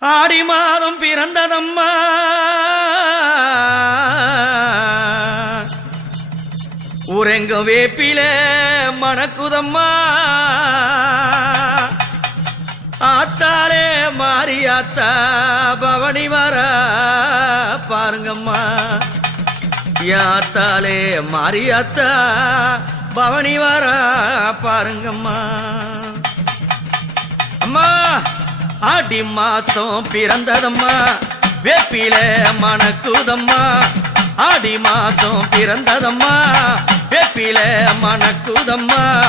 ஆடி மாதம் பிறந்ததம்மா. உறங்க வேப்பில மணக்குதம்மா. ஆத்தாலே மாறியாத்தா பவனி வர பாருங்கம்மா. யாத்தாலே மாறியாத்தா பவனி வர பாருங்கம்மா. அம்மா ஆடி மாசம் பிறந்ததம்மா. வேப்பில மணக்குதம்மா. ஆடி மாசம் பிறந்ததம்மா. வேப்பில மணக்குதம்மா.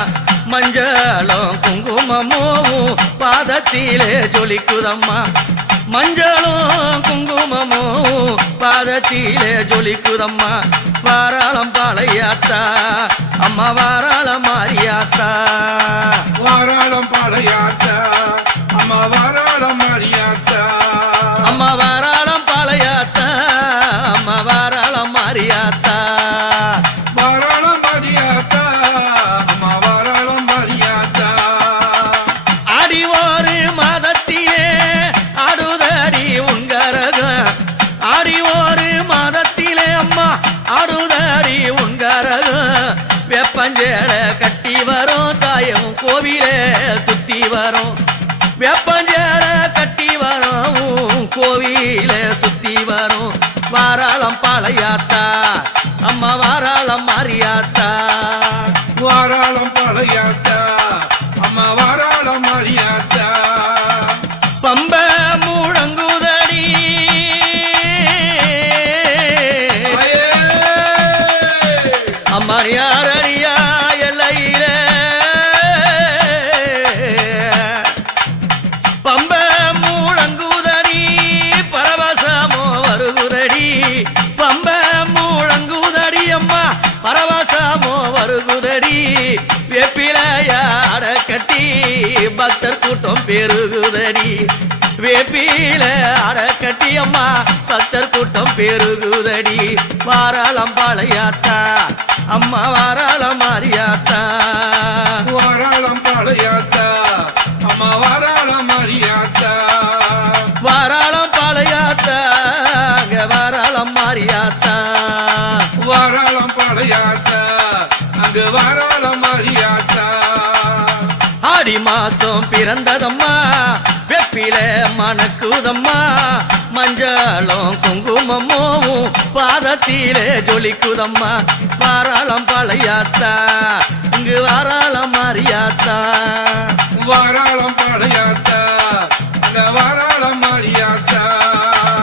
மஞ்சளும் குங்குமமும் பாதத்திலே ஜொலிக்குதம்மா. மஞ்சளும் குங்குமமும் பாதத்திலே ஜொலிக்குதம்மா. வாராளம் பாளையாத்தா. அம்மா வாராளம் மாறியாத்தா வாராளம் பாளையாத்தா ஆடுதடி உங்கரக வெப்பஞ்சேட கட்டி வரும் தாயம் கோவிலே சுத்தி வரும். வெப்பஞ்சேட கட்டி வரும் கோவிலே சுத்தி வரும். வாராளம் பாளையாத்தா அம்மா வாராளம் மாறியா அம்மாரியாரடியா எல்லையில. பம்ப முழங்குதடி பரவசமோ வருகுதடி. பம்ப முழங்குதடி அம்மா பரவசமோ வருகுதடி. வேப்பிலையாட கட்டி பக்தர் கூட்டம் பெருகுதடி. வேப்பில அட கட்டி அம்மா பக்தர் கூட்டம் பெருகுதடி. வாராளம் பாளையாத்தா அம்மா வாராளம் மாரியாத்தா வாராளம் பாளையாத்தா அம்மா வாராளம் மாரியாத்தா வாராளம் பாளையாத்தா அங்க வாராளம் மாரியாத்தா வாராளம் பாளையாத்தா அங்கு வாராளம் மாரியாத்தா ஆடி மாசம் பிறந்ததம்மா. வெப்பில மணக்குதம்மா மஞ்சளும் குங்குமமும் பாதத்திலே ஜொலிக்குதம்மா. வாராளம் பழையாத்தா இங்கு வாராளம் மாரியாத்தா